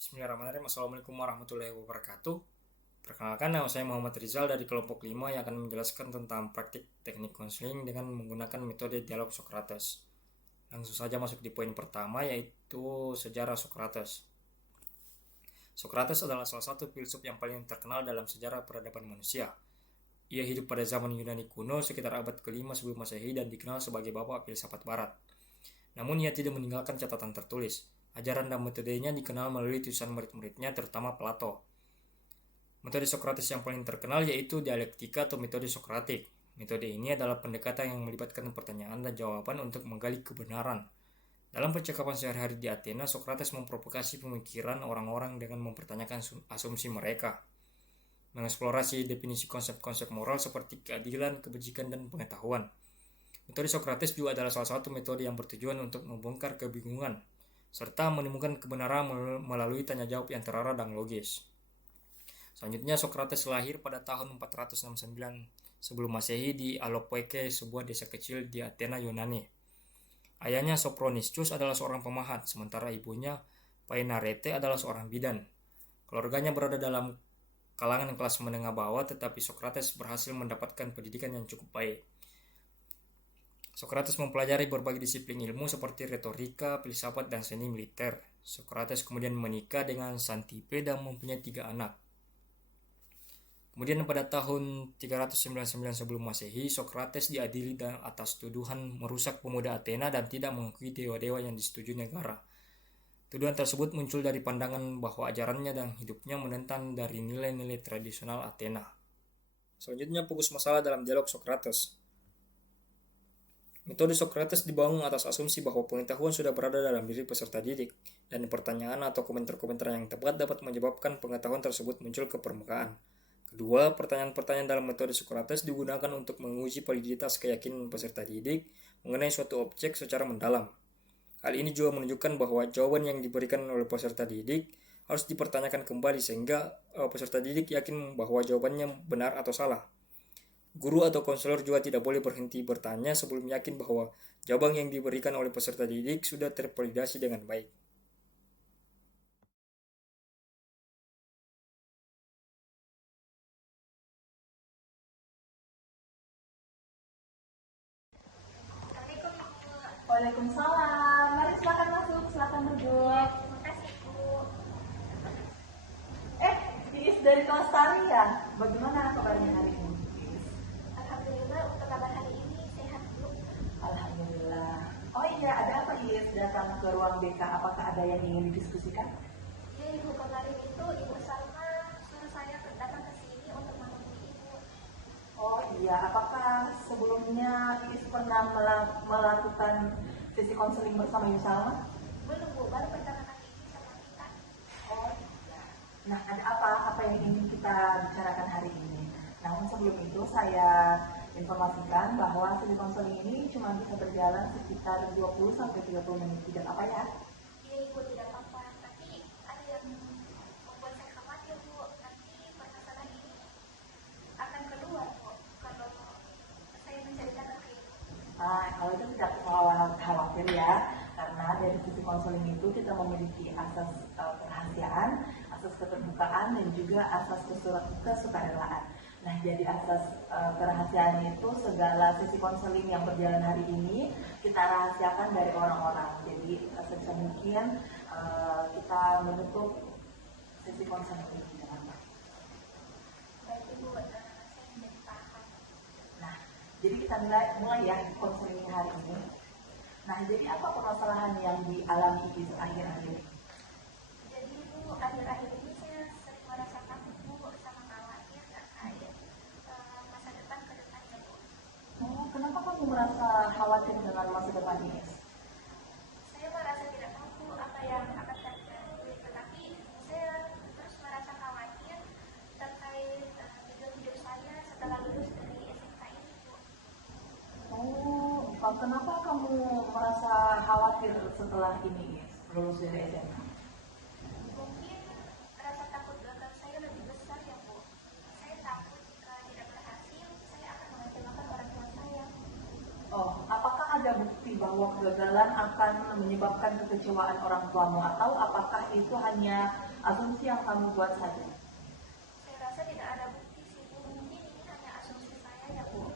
Bismillahirrahmanirrahim. Assalamualaikum warahmatullahi wabarakatuh. Perkenalkan, nama saya Muhammad Rizal dari kelompok 5 yang akan menjelaskan tentang praktik teknik konseling dengan menggunakan metode dialog Socrates. Langsung saja masuk di poin pertama, yaitu sejarah Socrates. Socrates adalah salah satu filsuf yang paling terkenal dalam sejarah peradaban manusia. Ia hidup pada zaman Yunani kuno sekitar abad ke-5 sebelum Masehi dan dikenal sebagai bapak filsafat barat. Namun ia tidak meninggalkan catatan tertulis. Ajaran dan metodenya dikenal melalui tulisan murid-muridnya, terutama Plato. Metode Socrates yang paling terkenal yaitu dialektika atau metode Sokratik. Metode ini adalah pendekatan yang melibatkan pertanyaan dan jawaban untuk menggali kebenaran. Dalam percakapan sehari-hari di Athena, Socrates memprovokasi pemikiran orang-orang dengan mempertanyakan asumsi mereka, mengeksplorasi definisi konsep-konsep moral seperti keadilan, kebajikan, dan pengetahuan. Metode Socrates juga adalah salah satu metode yang bertujuan untuk membongkar kebingungan, serta menemukan kebenaran melalui tanya jawab yang terarah dan logis. Selanjutnya, Socrates lahir pada tahun 469 sebelum Masehi di Alopoike, sebuah desa kecil di Athena, Yunani. Ayahnya Sophroniscus adalah seorang pemahat, sementara ibunya Paenarete adalah seorang bidan. Keluarganya berada dalam kalangan kelas menengah bawah, tetapi Socrates berhasil mendapatkan pendidikan yang cukup baik. Socrates mempelajari berbagai disiplin ilmu seperti retorika, filsafat, dan seni militer. Socrates kemudian menikah dengan Xanthippe dan mempunyai 3 anak. Kemudian pada tahun 399 sebelum Masehi, Socrates diadili atas tuduhan merusak pemuda Athena dan tidak mengakui dewa-dewa yang disetujui negara. Tuduhan tersebut muncul dari pandangan bahwa ajarannya dan hidupnya menentang dari nilai-nilai tradisional Athena. Selanjutnya, fokus masalah dalam dialog Socrates. Metode Socrates dibangun atas asumsi bahwa pengetahuan sudah berada dalam diri peserta didik, dan pertanyaan atau komentar-komentar yang tepat dapat menyebabkan pengetahuan tersebut muncul ke permukaan. Kedua, pertanyaan-pertanyaan dalam metode Socrates digunakan untuk menguji validitas keyakinan peserta didik mengenai suatu objek secara mendalam. Hal ini juga menunjukkan bahwa jawaban yang diberikan oleh peserta didik harus dipertanyakan kembali sehingga peserta didik yakin bahwa jawabannya benar atau salah. Guru atau konselor juga tidak boleh berhenti bertanya sebelum yakin bahwa jawaban yang diberikan oleh peserta didik sudah tervalidasi dengan baik. Waalaikumsalam. Mari silakan masuk, silakan duduk. Makasih Bu. Iis dari kelas tari ya? Bagaimana kabarnya hari ini, Iis? Alhamdulillah untuk kabar hari ini sehat Bu. Alhamdulillah. Oh iya, ada apa Iis datang ke ruang BK? Apakah ada yang ingin didiskusikan? Ya Ibu, kemarin itu Ibu Salma suruh saya datang ke sini untuk menemui Ibu. Oh iya, apakah sebelumnya Iis pernah melakukan sesi konseling bersama Ibu Salma? Belum Bu, baru pertama kali ini sama kita. Oh iya. Nah, ada apa yang ingin kita bicarakan hari ini? Namun sebelum itu saya informasikan bahwa sesi konseling ini cuma bisa berjalan sekitar 20-30 menit. Tidak apa ya? Ya Ibu, tidak apa-apa. Tapi ada yang membuat saya khawatir Bu. Nanti permasalahan ini akan keluar Bu kalau saya menceritakan ke Ibu. Kalau itu tidak khawatir ya, karena dari sisi konseling itu kita memiliki asas kerahasiaan, asas keterbukaan, dan juga asas kesukarelaan. Nah, jadi asas kerahasiaan itu segala sisi konseling yang berjalan hari ini kita rahasiakan dari orang-orang. Jadi sebisa mungkin kita menutup sesi konseling ini dengan baik. Baik Ibu, saya menjadi paham. Nah, jadi kita mulai ya konseling hari ini. Nah, jadi apa permasalahan yang dialami di akhir-akhir ini? Jadi Bu, akhir-akhir ini saya sering merasa takut Bu, sama khawatir terkait masa depan ke depannya Bu. Oh, kenapa kamu merasa khawatir dengan masa depan ini? Saya merasa tidak tahu Bu, apa yang akan terjadi, tetapi saya terus merasa khawatir terkait tujuan hidup saya setelah lulus dari SMK ini Bu. Oh, kenapa kamu merasa khawatir setelah ini lulus dari SMA? Mungkin rasa takut gagal saya lebih besar ya Bu. Saya takut jika tidak berhasil, saya akan mengecewakan orang tua saya. Oh, apakah ada bukti bahwa kegagalan akan menyebabkan kekecewaan orang tuamu atau apakah itu hanya asumsi yang kamu buat saja? Saya rasa tidak ada bukti sih Bu. Mungkin ini hanya asumsi saya ya Bu.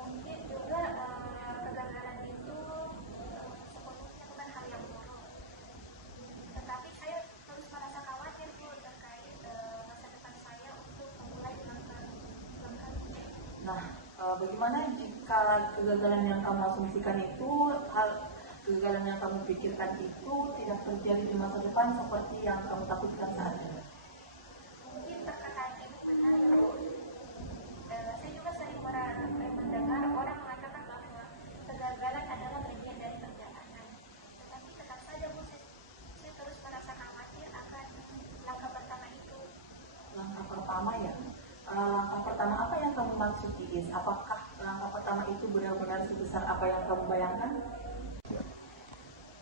Mungkin juga kegagalan itu sepenuhnya bukan hal yang buruk. Tetapi saya terus merasa khawatir Bu terkait masa depan saya untuk memulai langkah. Nah, bagaimana jika kegagalan yang kamu asumsikan itu, kegagalan yang kamu pikirkan itu tidak terjadi di masa depan seperti yang kamu takutkan saat ini? Mungkin perkataannya itu benar ya Bu. Saya juga sering mendengar orang mengatakan bahwa kegagalan adalah bagian dari perjalanan. Tetapi tetap saja Bu, saya terus merasa khawatir akan langkah pertama itu. Langkah pertama ya? Langkah pertama apa yang kamu maksud, Iis? Apakah langkah pertama itu benar-benar sebesar apa yang kamu bayangkan?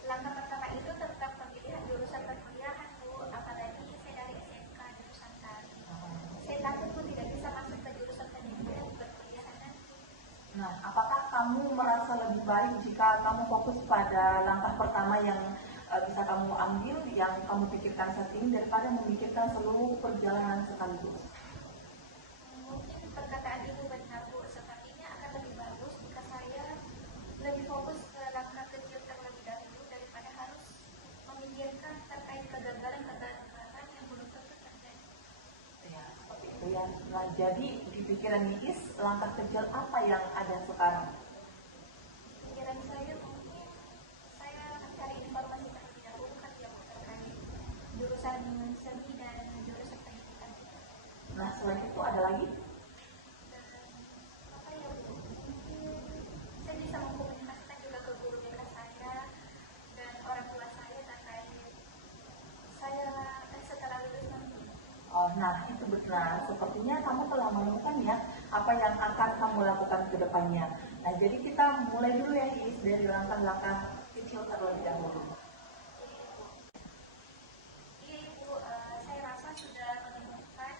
Langkah pertama itu tentang pemilihan jurusan perkuliahan Bu, apalagi saya dari SMK jurusan tari. Saya takut Bu tidak bisa masuk ke jurusan pendidikan perkuliahan nanti. Nah, apakah kamu merasa lebih baik jika kamu fokus pada langkah pertama yang bisa kamu ambil, yang kamu pikirkan saat ini, daripada memikirkan seluruh perjalanan sekaligus? Mungkin perkataan Ibu benar Bu, sepertinya akan lebih bagus jika saya lebih fokus ke langkah kecil terlebih dahulu daripada harus memikirkan terkait kegagalan-kegagalan yang belum tentu terjadi. Ya, seperti itu ya. Nah, jadi di pikiran Iis, langkah kecil apa yang ada sekarang? Pikiran saya mungkin saya mencari informasi terlebih dahulu kan ya Bu terkait jurusan seni dan jurusan pendidikan. Nah, selain itu ada lagi? Dan apa ya Bu? Mungkin saya bisa mengkomunikasikan juga ke guru BK saya dan orang tua saya terkait saya setelah lulus nanti. Oh, nah, itu benar. Sepertinya kamu telah menemukan ya apa yang akan kamu lakukan ke depannya. Nah, jadi kita mulai dulu ya, Iis, dari langkah-langkah kecil terlebih dahulu. Iya Ibu, saya rasa sudah menemukan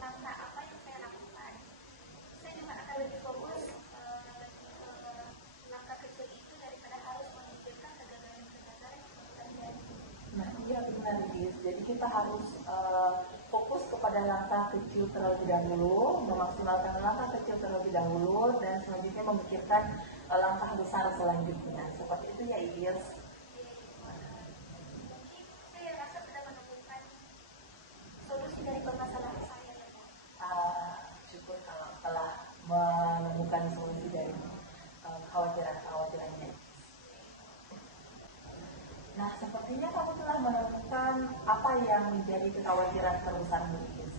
langkah apa yang saya lakukan. Saya juga akan lebih fokus ke langkah kecil itu daripada harus memikirkan kegagalan-kegagalan yang terjadi. Nah, iya benar, Iis. Jadi kita harus fokus kepada langkah kecil terlebih dahulu, memaksimalkan langkah kecil terlebih dahulu, dan selanjutnya memikirkan langkah besar selanjutnya. Seperti itu ya, Iis. Mungkin saya rasa sudah menemukan solusi dari permasalahan saya ya Bu. Syukur kalau telah menemukan solusi dari kekhawatiran-kekhawatirannya. Nah, sepertinya kamu telah menemukan apa yang menjadi kekhawatiran terbesarmu, Iis.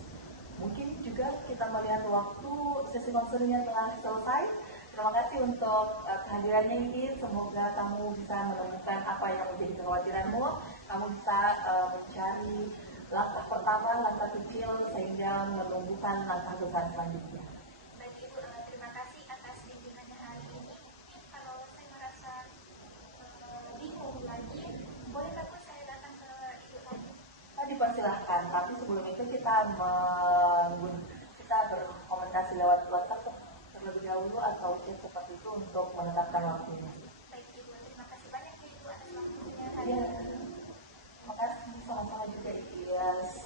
Mungkin juga kita melihat waktu sesi konselingnya telah selesai. Terima kasih untuk kehadirannya, Iis. Semoga kamu bisa menemukan apa yang menjadi kekhawatiranmu. Kamu bisa mencari langkah pertama, langkah kecil, sehingga menumbuhkan langkah besar selanjutnya. Baik Ibu, terima kasih atas bimbingannya hari ini. Mungkin kalau saya merasa bingung lagi, bolehkah Bu saya datang ke Ibu lagi? Dipersilahkan, tapi sebelum itu kita berkomunikasi lewat WhatsApp terlebih dahulu atau chat seperti itu untuk menetapkan waktunya. Baik Ibu, terima kasih banyak Ibu atas waktunya hari Ya, ini. terima kasih, sama-sama juga, Iis.